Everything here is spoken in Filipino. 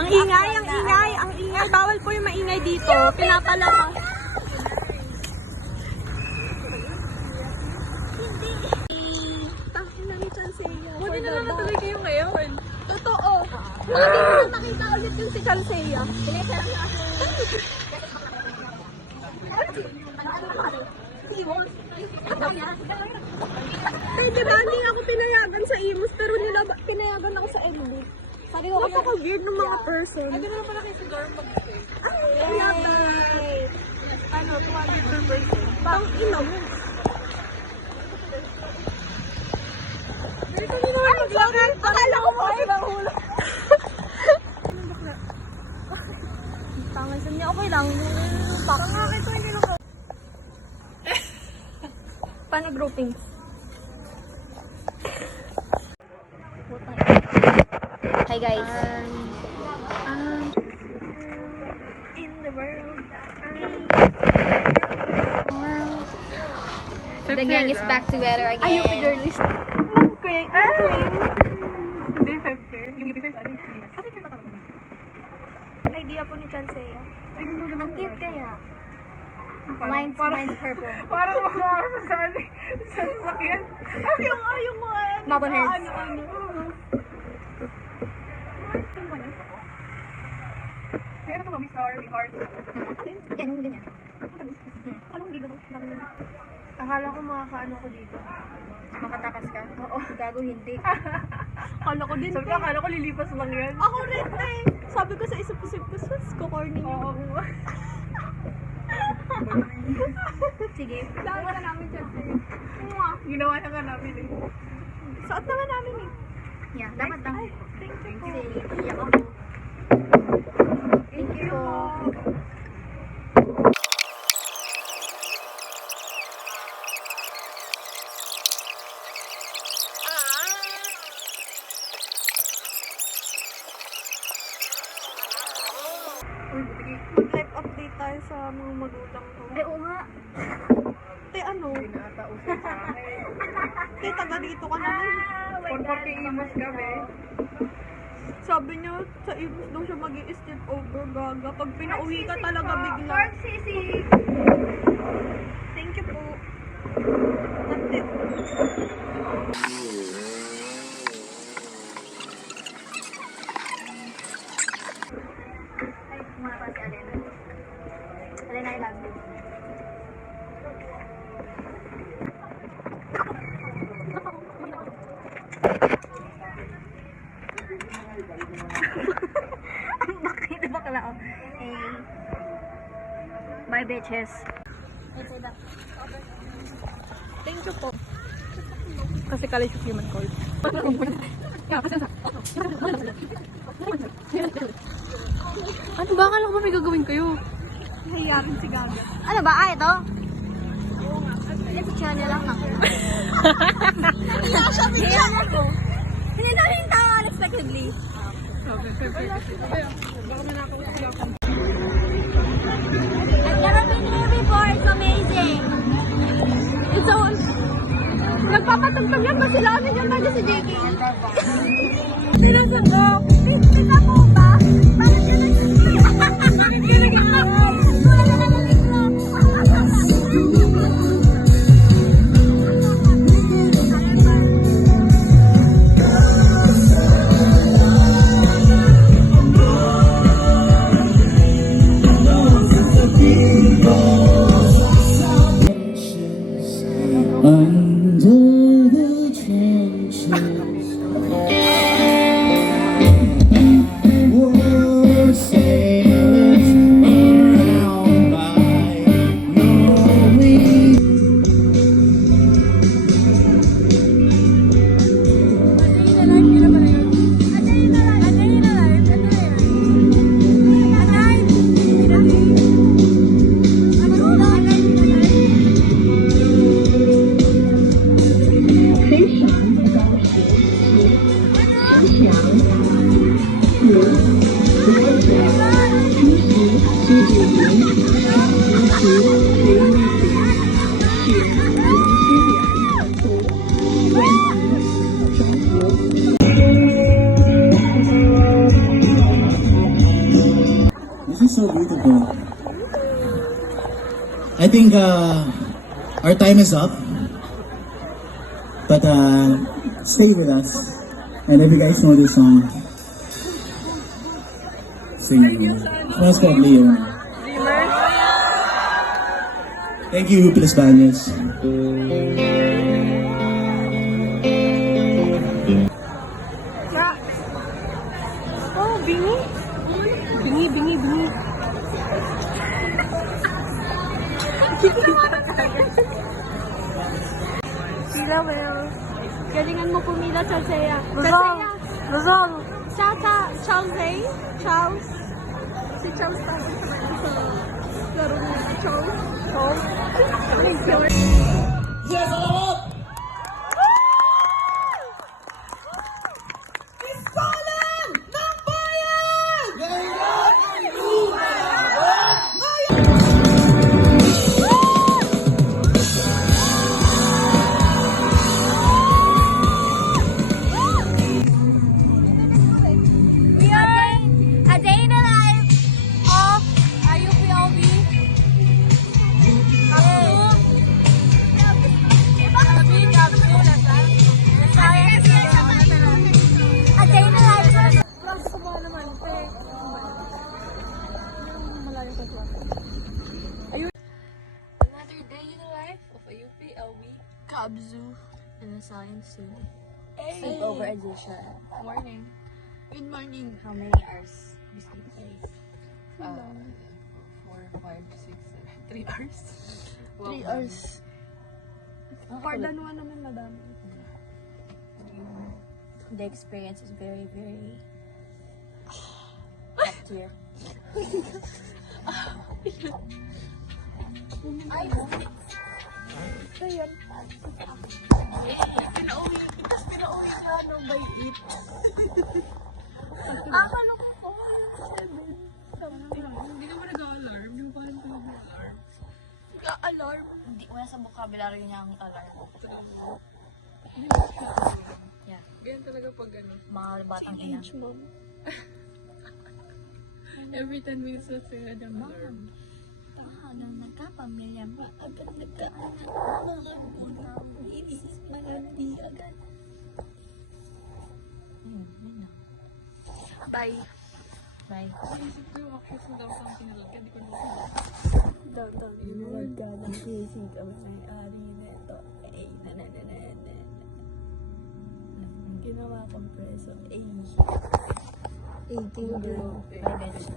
Ang ingay, ang ingay, ang ingay. Bawal po yung maingay dito. Pinapalabas. Buti na lang natuloy kayo ngayon. Totoo. Hindi ko na nakita ulit yung si Calcea. Eh, diba, hindi ako pinayagan sa Imus, pero pinayagan ako sa MB. Sabi ko, napaka-weird ng mga person. Ay, gano'n pala kayo sa dorm mag-stay. Ay, yata. Ano, 200 per person. Pang ina mo. Dito nyo naman mag-login. Akala ko mo ay nahula. Tangan sa niya, okay lang. Parang nga ito, hindi lang. Paano groupings? Hi guys. In the world. The gang is back together again. Ayaw ko girlist. Okay. Hindi, 5 fair. Yung ibig sabihin, Idea po ni Chansea. Ang cute kaya. Mine's purple. parang makakasa sa sasakyan. Yung mga Mabon heads. ano. Kaya ano ba, Miss Harvey Heart? Ganyan. Anong dito? Akala ko makakaano ko dito. Makatakas ka? Oo. Gago hindi. Akala ko din. Sabi ko, akala ko lilipas lang yan. Ako rin eh. Sabi ko sa isip-isip ko, sus, kukorning. Oo. Sige. Dahil ka namin dyan. Ginawa na nga namin eh. Suot naman namin eh. Yeah, dapat lang. Thank you po. Kasi iyak ako. Thank you po. Uy, butigi. Life update tayo sa mga magulang ko. Ay, oo nga. Te, ano? Pinatausin sa akin. Te, taga dito ka naman. Porporte imas kami. Sabi niya, sa Imus daw siya mag-i-step over, gaga. Pag pinauwi ka talaga bigla. Thank you po. That's it. Ay, kumuna pa si Alena. Alena, I love you. Ang bakit ba kala ko? Eh, bye bitches. Thank you po. Kasi college of human call. Ano ba? Akala ko ba may gagawin kayo? Nahiyarin si Gaga. Ano ba? Ah, ito? Ito channel lang ako. Ayan ako. Hindi na rin tao unexpectedly. I've never been here before. It's amazing. It's so... Nagpapatagpag yan ba sila? Ano dyan ba dyan si JK? Pinasan ko! Kita mo ba? Parang ka Under the trenches think our time is up. But stay with us. And if you guys know this song, sing along. Most probably yun. Thank you, Pilas Baños. Oh, bingi. Bingi, bingi, bingi. Pila, Mel. Galingan mo pumila, Chalseya. Chalseya. Rizal. Charles. Charles. Si Charles tawag sa mga sa laro ni Charles. Charles. Thank you. Yes, salamat! We are a day in the life of IUPLB. A day in the life. Promise ko ba naman, te? Malayo sa class. Another day in the life of a UPLB. Kabzu and a science student. Sleepover edition. Morning. Good morning. How many hours you sleep today? 4, 5, 6, 7, 3 hours. 3 hours. More than one naman, madami. The experience is very, very top tier. Ayan. Pinauwi ka ng by 8. Akala ko po. Hindi ka ba nag-alarm? Yung parang nag-alarm. Alarm. Hindi mo na sa vocabulary niya ang alarm. Yeah. Ganyan talaga pag ano. Mga batang ina. Mom. Every 10 minutes na sila ng alarm. Tahanan nagkapamilya mo. Agad nagkaanak. Mahal ko na. Inis malandi agad. Ayun na. Bye. Bye. Naisip ko yung actress na daw kang pinalagyan. Hindi ko naman. Downtown. Inuwag ka ng kissing ka may-ari nito. Ay, na. Ginawa kong preso. Ay. 18 bro. Bye, bitch.